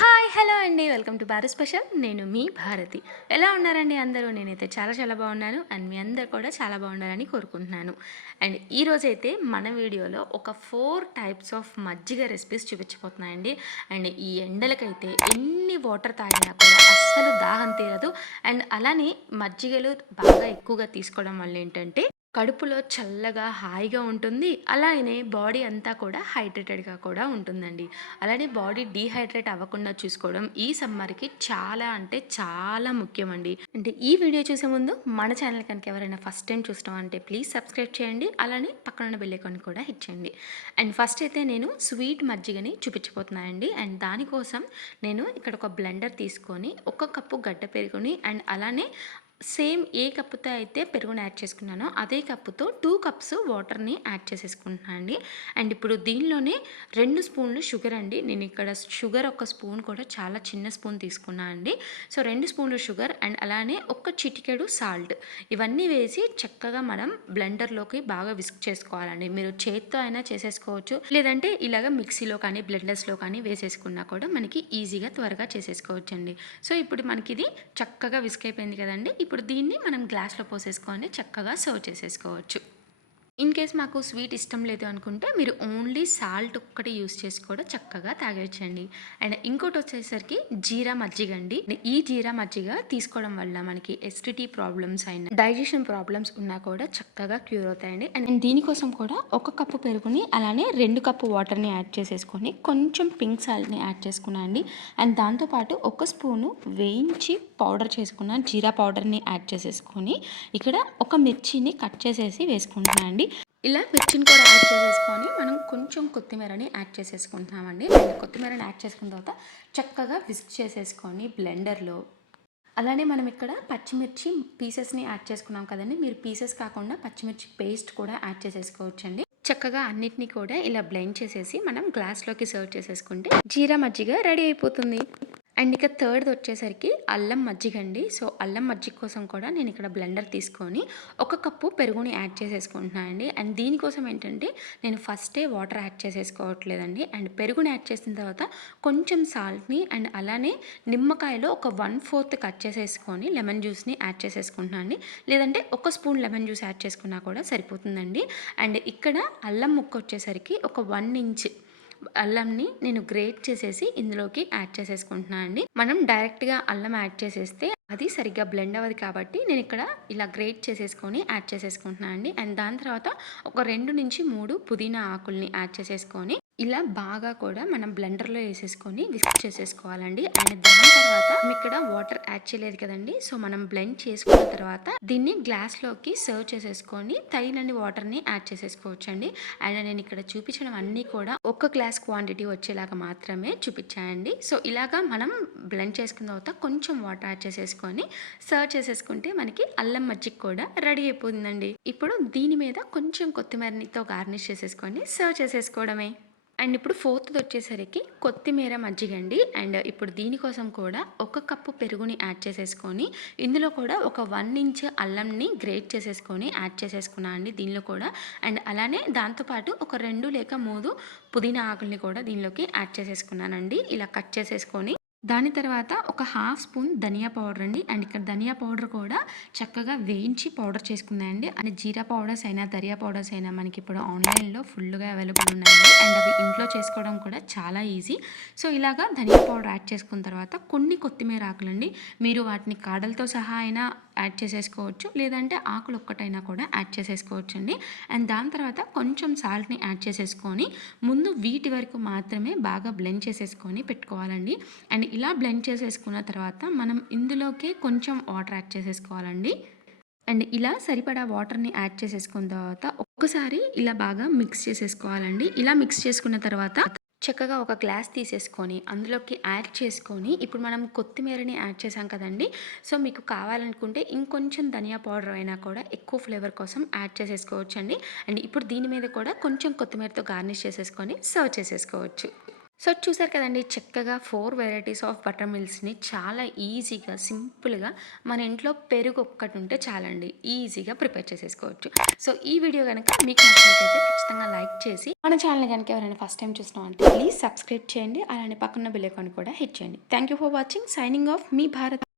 Hi hello అండి welcome to Bharat special. నేను మీ భారతి. ఎలా ఉన్నారండి అందరూ? నేనైతే చాలా బాగున్నాను అండ్ మీ అందరు కూడా చాలా బాగుండాలని కోరుకుంటున్నాను. అండ్ ఈరోజైతే మన వీడియోలో ఒక 4 టైప్స్ ఆఫ్ మజ్జిగ రెసిపీస్ చూపించబోతున్నాయండి. అండ్ ఈ ఎండలకైతే ఎన్ని వాటర్ తాగినా కూడా అస్సలు దాహం తీరదు. అండ్ అలానే మజ్జిగలు బాగా ఎక్కువగా తీసుకోవడం వల్ల ఏంటంటే కడుపులో చల్లగా హాయిగా ఉంటుంది. అలానే బాడీ అంతా కూడా హైడ్రేటెడ్గా కూడా ఉంటుందండి. అలానే బాడీ డీహైడ్రేట్ అవ్వకుండా చూసుకోవడం ఈ సమ్మర్కి చాలా అంటే చాలా ముఖ్యమండి. అంటే ఈ వీడియో చూసే ముందు మన ఛానల్ కనుక ఎవరైనా ఫస్ట్ టైం చూస్తాం అంటే ప్లీజ్ సబ్స్క్రైబ్ చేయండి. అలానే పక్కన బెల్ ఐకాన్ కూడా హిట్ చేయండి. అండ్ ఫస్ట్ అయితే నేను స్వీట్ మజ్జిగని చూపించబోతున్నానండి. అండ్ దానికోసం నేను ఇక్కడ ఒక బ్లెండర్ తీసుకొని 1 కప్పు గడ్డ పెరుగుని అండ్ అలానే సేమ్ ఏ కప్పుతో అయితే పెరుగుని యాడ్ చేసుకున్నానో అదే కప్పుతో 2 కప్స్ వాటర్ని యాడ్ చేసేసుకుంటున్నాను అండి. అండ్ ఇప్పుడు దీనిలోనే 2 స్పూన్లు షుగర్ అండి. నేను ఇక్కడ షుగర్ ఒక స్పూన్ కూడా చాలా చిన్న స్పూన్ తీసుకున్నాను అండి. సో 2 స్పూన్లు షుగర్ అండ్ అలానే ఒక చిటికెడు సాల్ట్ ఇవన్నీ వేసి చక్కగా మనం బ్లెండర్లోకి బాగా విస్క్ చేసుకోవాలండి. మీరు చేత్తో అయినా చేసేసుకోవచ్చు, లేదంటే ఇలాగ మిక్సీలో కానీ బ్లెండర్స్లో కానీ వేసేసుకున్నా కూడా మనకి ఈజీగా త్వరగా చేసేసుకోవచ్చు అండి. సో ఇప్పుడు మనకి ఇది చక్కగా విస్క్ అయిపోయింది కదండి. ఇప్పుడు దీన్ని మనం గ్లాస్లో పోసేసుకొని చక్కగా సర్వ్ చేసేసుకోవచ్చు. ఇన్ కేస్ మాకు స్వీట్ ఇష్టం లేదు అనుకుంటే మీరు ఓన్లీ సాల్ట్ ఒక్కటి యూస్ చేసి కూడా చక్కగా తాగేయచ్చండి. అండ్ ఇంకోటి వచ్చేసరికి జీరా మజ్జిగ అండి. ఈ జీరా మజ్జిగ తీసుకోవడం వల్ల మనకి ఎసిడిటీ ప్రాబ్లమ్స్ అయినా డైజెషన్ ప్రాబ్లమ్స్ ఉన్నా కూడా చక్కగా క్యూర్ అవుతాయండి. అండ్ దీనికోసం కూడా 1 కప్పు పెరుగుని అలానే 2 కప్పు వాటర్ని యాడ్ చేసేసుకొని కొంచెం పింక్ సాల్ట్ని యాడ్ చేసుకున్నాను అండి. అండ్ దాంతోపాటు 1 స్పూను వేయించి పౌడర్ చేసుకున్న జీరా పౌడర్ని యాడ్ చేసేసుకొని ఇక్కడ ఒక మిర్చిని కట్ చేసేసి వేసుకుంటున్నాను అండి. ఇలా మిర్చిని కూడా యాడ్ చేసేసుకొని మనం కొంచెం కొత్తిమీరని యాడ్ చేసేసుకుంటున్నామండి. అండ్ కొత్తిమీరని యాడ్ చేసుకున్న తర్వాత చక్కగా విస్క్ చేసేసుకొని బ్లెండర్లో అలానే మనం ఇక్కడ పచ్చిమిర్చి పీసెస్ని యాడ్ చేసుకున్నాం కదండి. మీరు పీసెస్ కాకుండా పచ్చిమిర్చి పేస్ట్ కూడా యాడ్ చేసేసుకోవచ్చండి. చక్కగా అన్నిటినీ కూడా ఇలా బ్లెండ్ చేసేసి మనం గ్లాస్లోకి సర్వ్ చేసేసుకుంటే జీరా మజ్జిగ రెడీ అయిపోతుంది. అండ్ ఇక థర్డ్ వచ్చేసరికి అల్లం మజ్జిగ అండి. సో అల్లం మజ్జిగ కోసం కూడా నేను ఇక్కడ బ్లెండర్ తీసుకొని 1 కప్పు పెరుగుని యాడ్ చేసేసుకుంటున్నాను అండి. అండ్ దీనికోసం ఏంటంటే నేను ఫస్టే వాటర్ యాడ్ చేసేసుకోవట్లేదండి. అండ్ పెరుగుని యాడ్ చేసిన తర్వాత కొంచెం సాల్ట్ని అండ్ అలానే నిమ్మకాయలో ఒక 1/4 కట్ చేసేసుకొని లెమన్ జ్యూస్ని యాడ్ చేసేసుకుంటున్నాను అండి. లేదంటే 1 స్పూన్ లెమన్ జ్యూస్ యాడ్ చేసుకున్నా కూడా సరిపోతుందండి. అండ్ ఇక్కడ అల్లం ముక్క వచ్చేసరికి ఒక 1 ఇంచ్ అల్లంని నేను గ్రేట్ చేసేసి ఇందులోకి యాడ్ చేసేసుకుంటున్నాను అండి. మనం డైరెక్ట్గా అల్లం యాడ్ చేసేస్తే అది సరిగ్గా బ్లెండ్ అవ్వదు కాబట్టి నేను ఇక్కడ ఇలా గ్రేట్ చేసేసుకొని యాడ్ చేసేసుకుంటున్నాను అండి. అండ్ దాని తర్వాత ఒక 2 నుంచి 3 పుదీనా ఆకుల్ని యాడ్ చేసేసుకొని ఇలా బాగా కూడా మనం బ్లెండర్లో వేసేసుకొని విస్క్ చేసేసుకోవాలండి. అండ్ దాని తర్వాత ఇక్కడ వాటర్ యాడ్ చేయలేదు కదండి. సో మనం బ్లెండ్ చేసుకున్న తర్వాత దీన్ని గ్లాస్లోకి సర్వ్ చేసేసుకొని తగినన్ని వాటర్ని యాడ్ చేసేసుకోవచ్చు అండి. అండ్ నేను ఇక్కడ చూపించడం అన్నీ కూడా 1 గ్లాస్ క్వాంటిటీ వచ్చేలాగా మాత్రమే చూపించాయండి. సో ఇలాగా మనం బ్లెండ్ చేసుకున్న తర్వాత కొంచెం వాటర్ యాడ్ చేసేసుకొని సర్వ్ చేసేసుకుంటే మనకి అల్లం మజ్జిగ కూడా రెడీ అయిపోతుందండి. ఇప్పుడు దీని మీద కొంచెం కొత్తిమీరతో గార్నిష్ చేసేసుకొని సర్వ్ చేసేసుకోవడమే. అండ్ ఇప్పుడు ఫోర్త్ది వచ్చేసరికి కొత్తిమీర మజ్జిగ అండి. అండ్ ఇప్పుడు దీనికోసం కూడా 1 కప్పు పెరుగుని యాడ్ చేసేసుకొని ఇందులో కూడా ఒక 1 ఇంచ్ అల్లంని గ్రేట్ చేసేసుకొని యాడ్ చేసేసుకున్నాను అండి దీనిలో కూడా. అండ్ అలానే దాంతోపాటు ఒక 2 లేక 3 పుదీనా ఆకుల్ని కూడా దీనిలోకి యాడ్ చేసేసుకున్నానండి ఇలా కట్ చేసేసుకొని. దాని తర్వాత ఒక 1/2 స్పూన్ ధనియా పౌడర్ అండి. అండ్ ఇక్కడ ధనియా పౌడర్ కూడా చక్కగా వేయించి పౌడర్ చేసుకున్నాయండి. అండ్ జీరా పౌడర్స్ అయినా ధనియా పౌడర్స్ అయినా మనకి ఇప్పుడు ఆన్లైన్లో ఫుల్గా అవైలబుల్ ఉన్నాయండి. అండ్ అవి ఇంట్లో చేసుకోవడం కూడా చాలా ఈజీ. సో ఇలాగా ధనియా పౌడర్ యాడ్ చేసుకున్న తర్వాత కొన్ని కొత్తిమీర ఆకులండి. మీరు వాటిని కాడలతో సహా అయినా యాడ్ చేసేసుకోవచ్చు, లేదంటే ఆకులు ఒక్కటైనా కూడా యాడ్ చేసేసుకోవచ్చు అండి. అండ్ దాని తర్వాత కొంచెం సాల్ట్ని యాడ్ చేసేసుకొని ముందు వీటి వరకు మాత్రమే బాగా బ్లెండ్ చేసేసుకొని పెట్టుకోవాలండి. అండ్ ఇలా బ్లెండ్ చేసేసుకున్న తర్వాత మనం ఇందులోకే కొంచెం వాటర్ యాడ్ చేసేసుకోవాలండి. అండ్ ఇలా సరిపడా వాటర్ని యాడ్ చేసేసుకున్న తర్వాత ఒక్కసారి ఇలా బాగా మిక్స్ చేసేసుకోవాలండి. ఇలా మిక్స్ చేసుకున్న తర్వాత చక్కగా ఒక గ్లాస్ తీసేసుకొని అందులోకి యాడ్ చేసుకొని ఇప్పుడు మనం కొత్తిమీరని యాడ్ చేసాం కదండి. సో మీకు కావాలనుకుంటే ఇంకొంచెం ధనియా పౌడర్ అయినా కూడా ఎక్కువ ఫ్లేవర్ కోసం యాడ్ చేసేసుకోవచ్చు అండి. అండ్ ఇప్పుడు దీని మీద కూడా కొంచెం కొత్తిమీరతో గార్నిష్ చేసేసుకొని సర్వ్ చేసేసుకోవచ్చు. సో చూసారు కదండి చక్కగా 4 వెరైటీస్ ఆఫ్ బటర్ మిల్క్స్‌ని చాలా ఈజీగా, సింపుల్‌గా మన ఇంట్లో పెరుగు ఒక్కటి ఉంటే చాలండి. ఈజీగా ప్రిపేర్ చేసేసుకోవచ్చు. సో ఈ వీడియో గనక మీకు నచ్చినట్లయితే ఖచ్చితంగా లైక్ చేసి మన ఛానల్‌ని గనక ఎవరైనా ఫస్ట్ టైమ్ చూస్తున్నామంటే ప్లీజ్ సబ్స్క్రైబ్ చేయండి. అలానే పక్కన బెల్ ఐకాన్ కూడా హిట్ చేయండి. Thank you for watching. Signing off మీ భారతి.